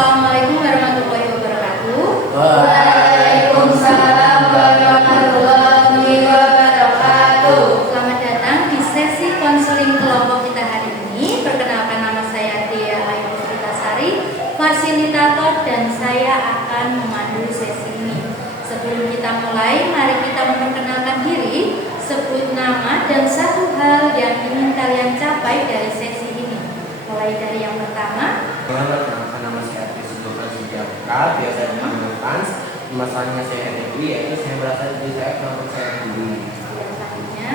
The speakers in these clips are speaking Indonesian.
Assalamualaikum warahmatullahi wabarakatuh. Waalaikumsalam warahmatullahi wabarakatuh. Selamat datang di sesi konseling kelompok kita hari ini. Perkenalkan, nama saya Dea Ayu Puspitasari, fasilitator, dan saya akan memandu sesi ini. Sebelum kita mulai, mari kita memperkenalkan diri, sebut nama dan satu hal yang ingin kalian capai dari sesi ini. Mulai dari yang pertama. Perkenalkan, nama saya Artis Sultan Sudiaka, biasa dipanggil Hans. Masalahnya saya NMI, yaitu saya merasa diri saya kurang percaya diri. Yang selanjutnya.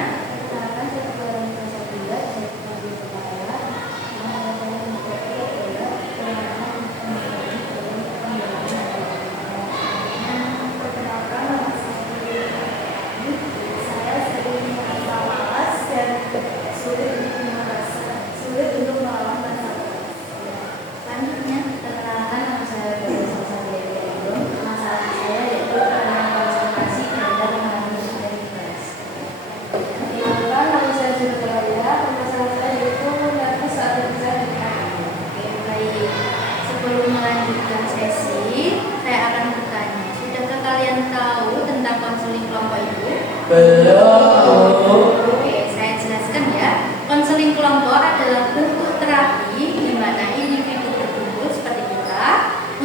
Sebelum melanjutkan sesi, saya akan bertanya, sudahkah kalian tahu tentang konseling kelompok itu? Belum. Oke, saya jelaskan ya. Konseling kelompok adalah bentuk terapi di mana individu berkumpul seperti kita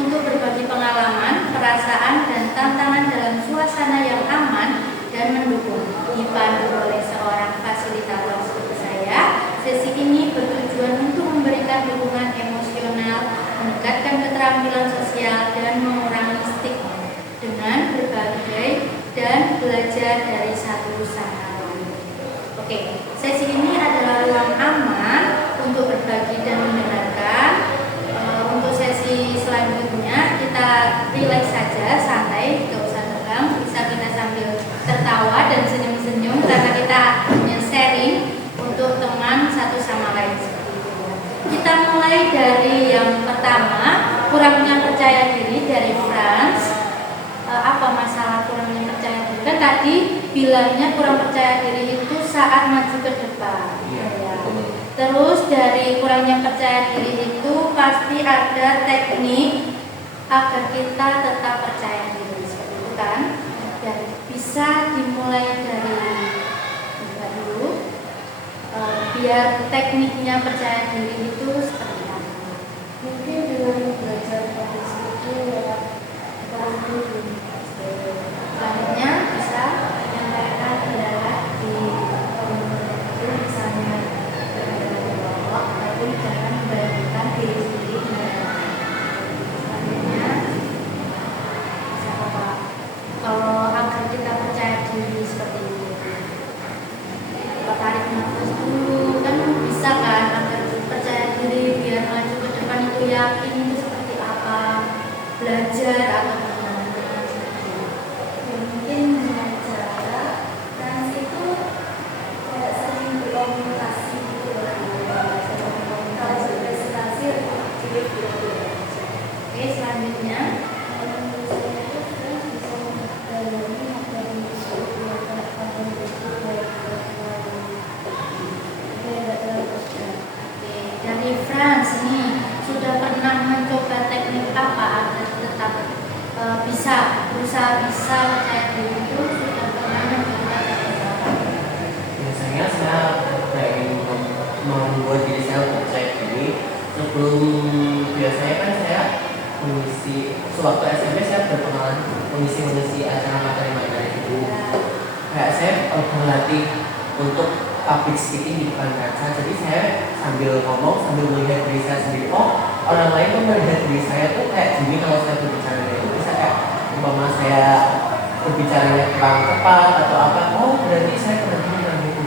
untuk berbagi pengalaman, perasaan, dan tantangan dalam suasana yang aman dan mendukung. Dipandu oleh seorang fasilitator seperti saya, sesi ini bertujuan untuk memberikan dukungan emosional, meningkatkan keterampilan sosial, dan mengurangi stigma dengan berbagai dan belajar dari satu sama lain. Oke, sesi ini adalah ruang aman untuk berbagi dan mendengarkan. Untuk sesi selanjutnya kita relax saja, santai, tidak usah tegang, bisa kita sambil tertawa dan senyum-senyum karena kita hanya sharing untuk teman satu sama lain seperti itu. Kita mulai dari yang pertama, kurangnya percaya diri dari Franz. Apa masalah kurangnya percaya diri? Kan tadi bilangnya kurang percaya diri itu saat maju ke depan. Iya. Ya. Terus dari kurangnya percaya diri itu pasti ada teknik agar kita tetap percaya diri seperti itu kan? Dan bisa dimulai dari dulu. Biar tekniknya percaya diri itu seperti apa? Mungkin dengan belajar public speaking lewat forum. Selanjutnya bisa menyampaikan pendapat di forum itu, misalnya kelompok, tapi jangan membandingkan diri sendiri dengan orang lain. Selanjutnya bisa apa? Kalau agar kita percaya diri seperti itu, kita tarik nafas dulu, kan bisa kan agar percaya diri biar maju ke depan itu yakin itu seperti apa, belajar atau gimana. Mungkin dengan cara trans itu kayak sering berkomunikasi gitu ya. Kalau presentasi aktif gitu. Oke, selanjutnya Menurut saya itu trans bisa mendalami materi itu menggunakan itu baik Oke, dari Franz nih sudah pernah mencoba teknik apa agar tetap berusaha bisa percaya diri itu, sudah pernah mencoba teknik apa? Biasanya saya ingin membuat diri saya untuk percaya diri. Sebelum biasanya kan saya mengisi, sewaktu SMP saya berpengalaman mengisi acara materi-materi itu. Kayak saya berlatih untuk public speaking di depan kaca. Jadi saya sambil ngomong, sambil melihat diri saya sendiri. Oh, orang lain tuh melihat diri saya tuh kayak gini kalau saya berbicara. Itu bisa kayak umpama saya berbicaranya kurang tepat atau apa. Oh, berarti saya pernah gitu.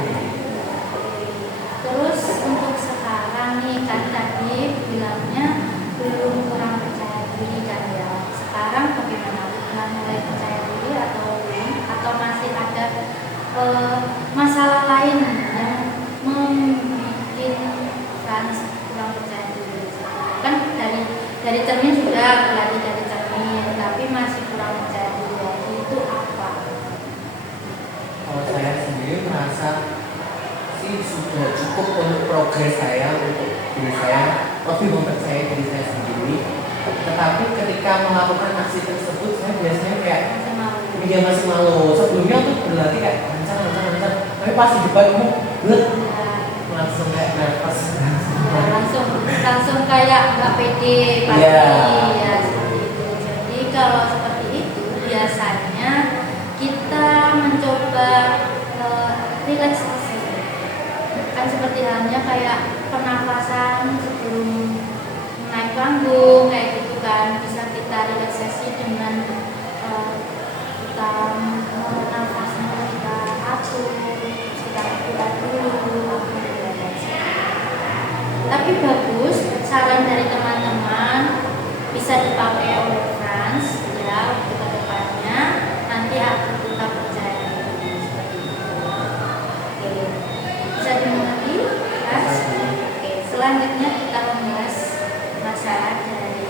Terus untuk sekarang nih kan tadi bilangnya belum kurang percaya diri kan ya. Sekarang bagaimana? Udah mulai percaya diri atau belum? Atau masih ada masalah lain yang membuat Franz kurang percaya diri? Kan dari cermin sudah berlatih dari cermin, tapi masih kurang percaya diri. Itu apa? Kalau saya sendiri merasa sih sudah cukup untuk progres saya, untuk diri saya lebih mempercayai diri saya sendiri. Tetapi ketika melakukan aksi tersebut saya biasanya kayak Masih mau. dia masih malu. Sebelumnya tuh berlatih kayak lancar. Tapi pas di depan kamu blek langsung kayak nervous. Ya, langsung kayak nggak pede pasti Iya. ya seperti itu. Jadi kalau seperti itu biasanya kita mencoba relaksasi. Kan seperti halnya kayak pernafasan sebelum naik panggung kayak gitu kan, bisa kita relaksasi dengan kita nafasnya kita atur, kita dulu. Tapi bagus, saran dari teman-teman bisa dipakai oleh Franz ya untuk kedepannya, nanti aku tetap percaya diri seperti itu. Oke, bisa dimengerti, Franz? Oke, selanjutnya kita membahas masalah dari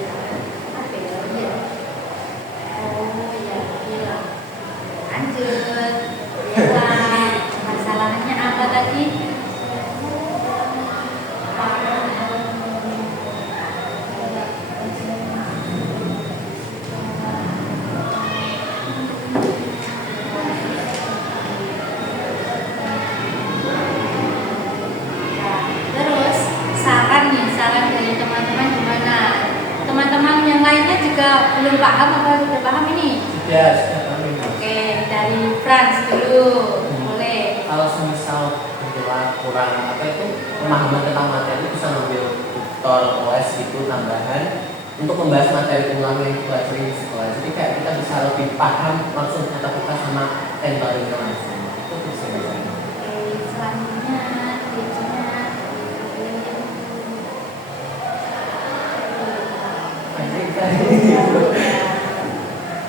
apa ya? Oh ya, hilang. Lanjut, hilang. Masalahnya apa tadi? Terus saran dari teman-teman gimana? Teman-teman yang lainnya juga belum paham apa sudah paham ini? Sudah kami. Oke, dari Franz dulu, boleh. Kalau semisal menjelang kurang apa itu pemahaman tentang materi bisa ngambil tutor OS itu tambahan untuk membahas materi ulang yang kita pelajari di sekolah. Jadi kayak kita bisa lebih paham langsung tatap muka sama tempelin langsung. Itu bisa biasanya. Oke, selanjutnya tipsnya.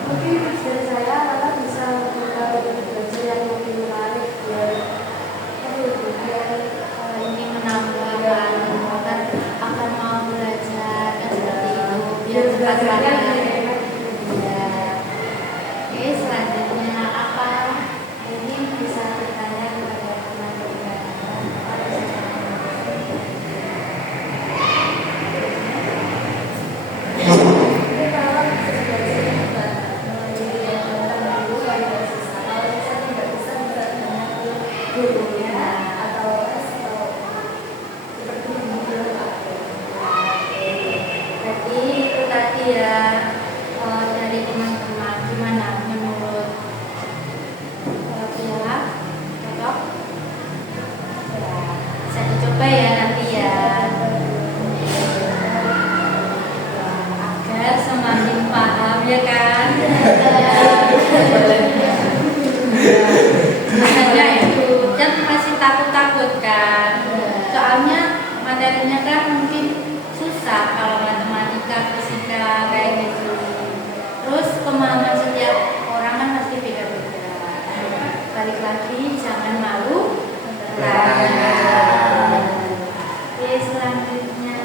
Mungkin tips dari saya adalah bisa membuka belajar yang lebih menarik biar Ini menambah akan mau belajar kan seperti itu biar cepat sadar. Ya. Oke, selanjutnya apa? Ini bisa bertanya kepada teman-teman. Berarti itu tadi ya dari teman-teman gimana menurut pihak cocok? Ya, bisa dicoba ya nanti ya. Agar semakin paham ya kan. Makanya itu kan masih takut-takut kan. Soalnya materinya kan mungkin susah kalau matematika, fisika kayak gitu. Terus pemahaman setiap orang kan pasti beda-beda. Balik lagi jangan malu bertanya. Oke, selanjutnya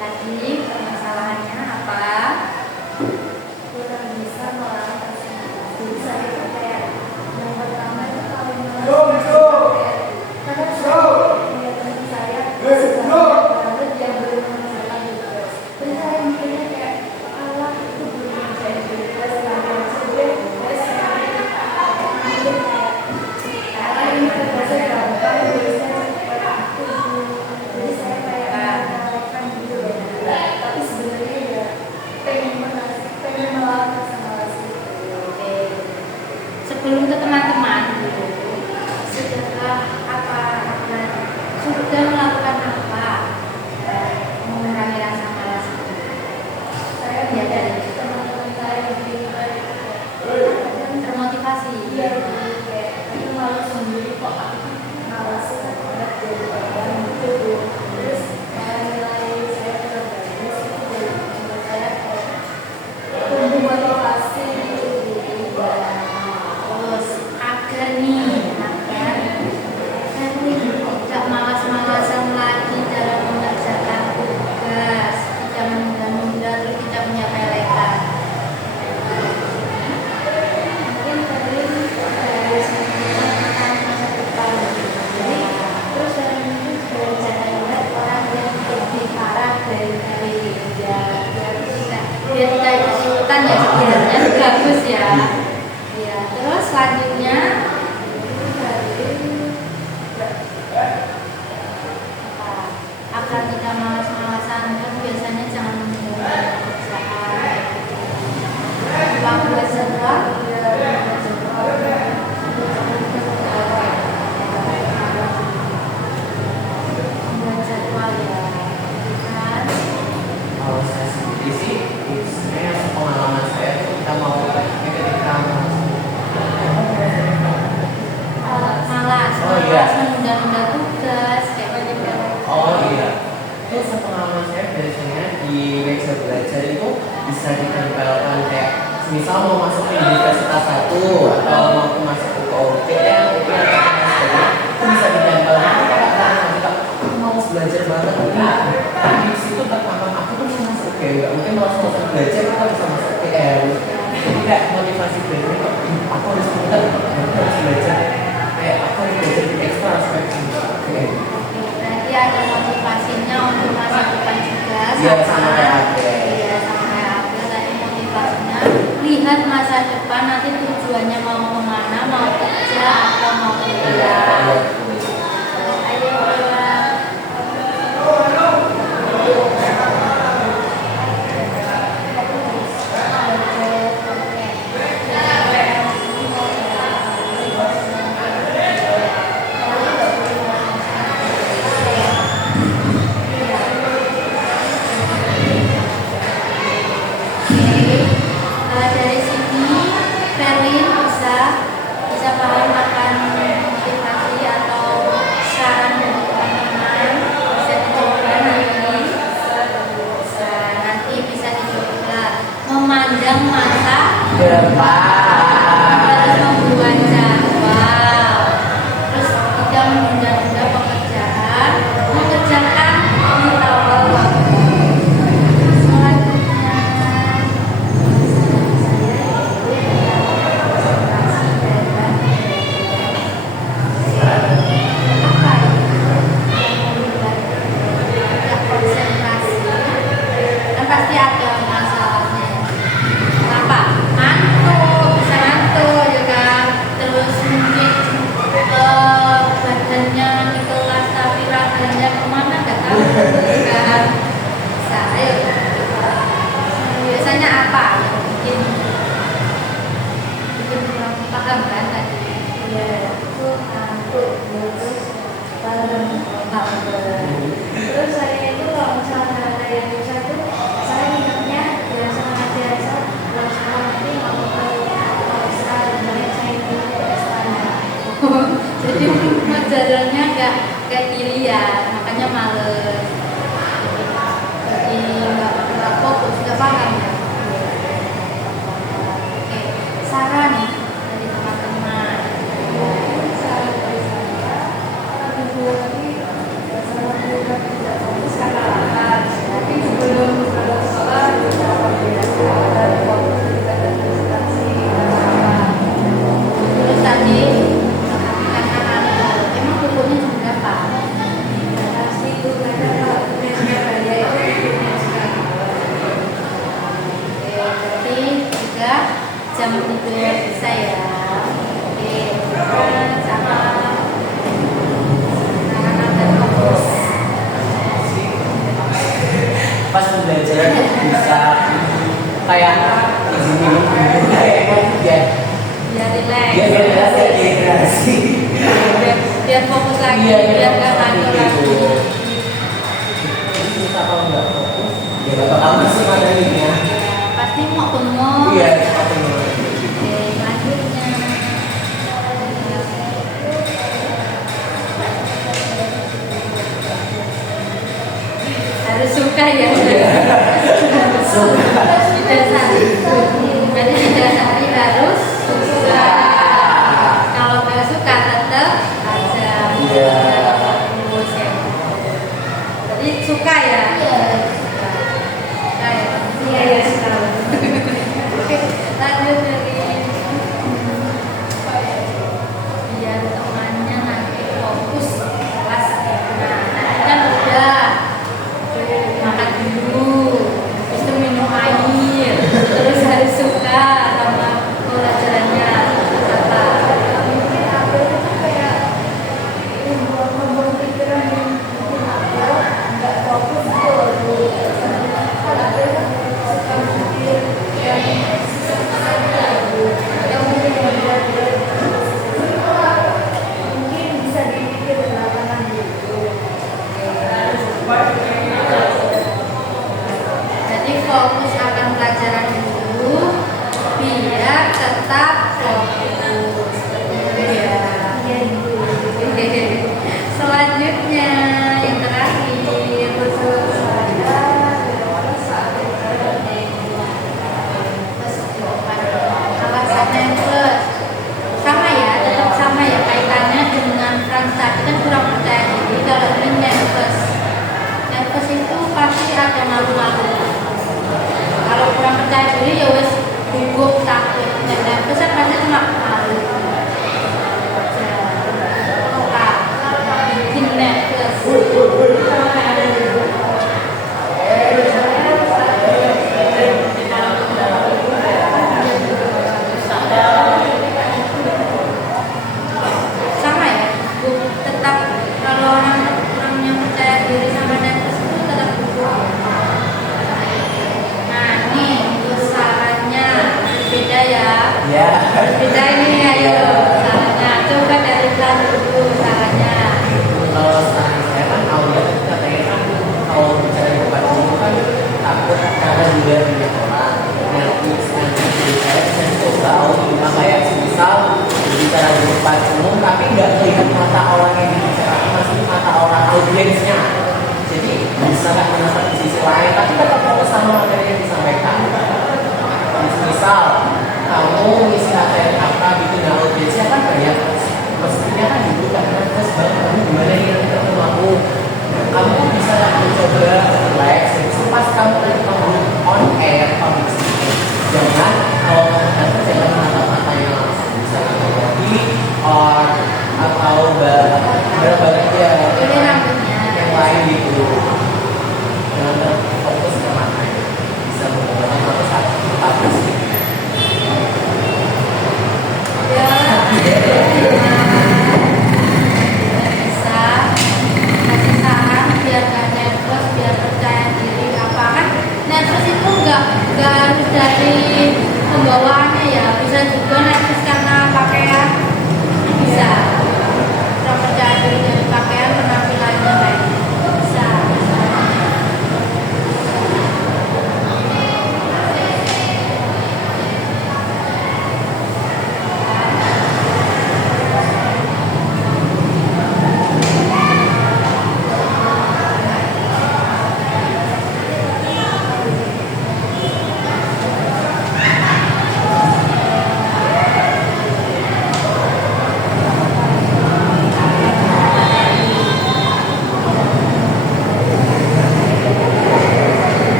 tadi permasalahannya apa? kurang bisa mengatasi. Jadi saya itu kayak yang pertama itu kalau karena punya teman saya banget yang belum mengerjakan tugas. Dan saya mikirnya kayak Allah itu belum mengerjakan tugas, nggak saja tugas mungkin kayak ini tugasnya gampang, tugasnya cepat aku jadi saya kayak menyalahkan gitu loh. Tapi sebenarnya ya pengen melakukan sama Oke. Sebelum ke teman-teman dulu, sudah melakukan apa mengurangi rasa malas itu? saya Ya dari teman-teman saya di termotivasi. iya kayak aku malu sendiri kok aku malas kan berat jadi orang gitu terus nilai saya kurang bagus itu dari teman saya kayak tumbuh motivasi gitu. Terus agar tidak malas-malasan lagi dalam mengerjakan tugas, tidak menunda-nunda, terus tidak menyepelekan. Mungkin tadi selanjutnya agar tidak malas-malasan, kan biasanya jangan menunda pekerjaan. Buat jadwal, membuat jadwal ya, kan? Kalau saya sendiri sih, tipsnya pengalaman saya tuh kita mau ketika Malas, Oh, iya. menunda-nunda tugas, kayak gitu. oh iya, itu sepengalaman saya biasanya di meja belajar itu bisa ditempelkan kayak misal mau masuk ke universitas satu atau mau masuk ke UTM, UTM atau sebagainya itu bisa ditempelkan karena aku mau belajar banget di situ terpapar aku tuh mau masuk UTM nggak mungkin malah selesai belajar kita bisa masuk UTM jadi kayak motivasi belajar kok aku harus pintar aku harus belajar kayak aku harus belajar di ekstra supaya bisa UTM. Berarti ada motivasinya untuk masa depan juga. Iya, sama kayak Abel. Iya, sama kayak Abel tadi motivasinya. Lihat masa depan nanti tujuannya mau kemana, mau kerja atau mau kuliah. Ayo pulang. Dari sini Verlin bisa paham akan motivasi atau saran dari teman-teman, bisa dicoba nanti bisa dicoba memandang masa dalam membuat jadwal, terus tidak menunda-nunda pekerjaan, mengerjakan di awal waktu. Selanjutnya konsentrasi kan pasti ada masalahnya. Apa? Ngantuk, bisa ngantuk ya kan. Terus mungkin badannya di kelas tapi raganya kemana nggak tahu kan. Bisa, ayo. Biasanya apa yang bikin kurang paham kan tadi? Ya, itu ngantuk, terus terus saya itu kalau misalnya ada yang bisa itu saya ingatnya biasa kalau sekolah nanti mau ekstra sebenarnya saya itu ekstra. Jadi pelajarannya nggak dilihat, makanya males. Jadi nggak fokus, nggak paham ya. Oke, saran nih dari teman-teman. Saran dari saya, ibu lagi sama juga tidak fokus karena lambat. Tapi sebelum sekolah sudah biasa dan fokus juga dan presentasi Terus tadi karena emang bukunya jam berapa? pasti itu karena kalau biasanya saya itu hidupnya sekarang. Oke, berarti juga jam tidurnya bisa ya. Oke, sama karena ada fokus. pas pembelajaran bisa kayak izin minum kayak ya Biar relax. dia relax ya dehidrasi biar fokus lagi, Iya, biar nggak ngantuk lagi. jadi kita kalau nggak fokus ya nggak bakal masuk materinya Pasti mau bengong. iya seperti itu. Oke, selanjutnya. Harus suka ya. Suka. Didasari. Berarti didasari harus suka. Kalau nggak suka tetap aja. Iya. Fokus ya. Jadi suka ya. Suka ya. Iya, sekali. Oke.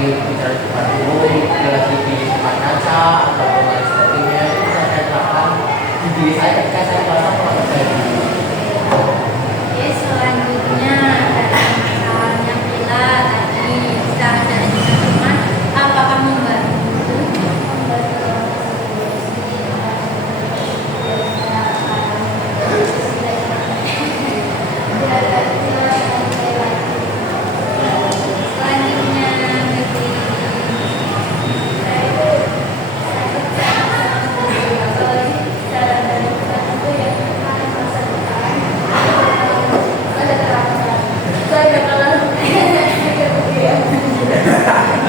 ingin bicara di depan umum, lagi di depan kaca atau lain sebagainya, itu bisa saya terapkan di diri saya ketika saya merasa kalau saya Oke, selanjutnya dari misalnya Bila tadi secara dari teman, apakah membantu? Selanjutnya Megi.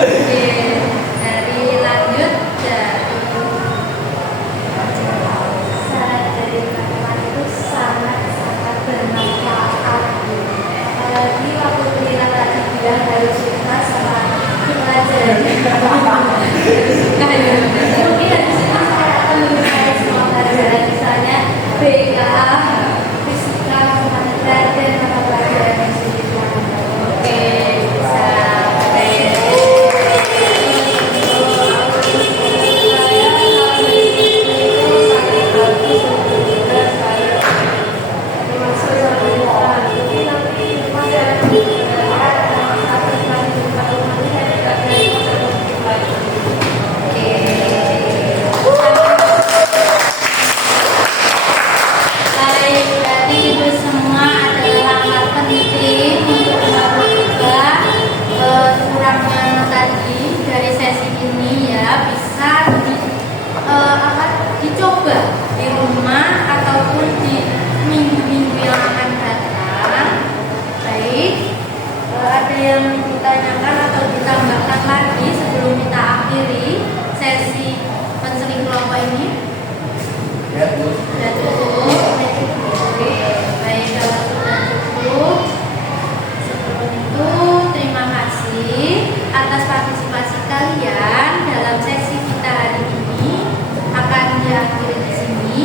Oke, dari lanjut dari Saran dari teman-teman itu sangat-sangat bermanfaat. Apalagi waktu Lila tadi bilang harus suka sama pelajaran. Mungkin dari sini saya akan menyukai semua pelajaran, misalnya BKA, fisika, matematika, dan mata pelajaran yang sulit. oke bisa Baik, berarti itu semua adalah hal penting untuk melakukan kekurangan tadi dari sesi ini ya bisa dicoba di rumah ataupun di minggu-minggu yang akan datang. Baik, ada yang ditanyakan atau ditambahkan lagi sebelum kita akhiri sesi konseling kelompok ini? ya Bu. Sudah cukup. Oke, baik kalau sudah cukup. Sebelum itu terima kasih atas partisipasi kalian dalam sesi kita hari ini. Akan diakhiri di sini.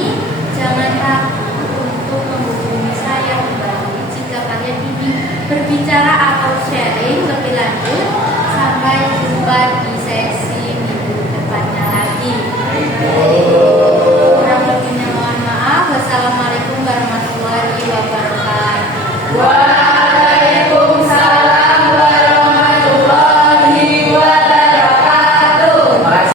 Jangan ragu untuk menghubungi saya kembali jika kalian ingin berbicara atau sharing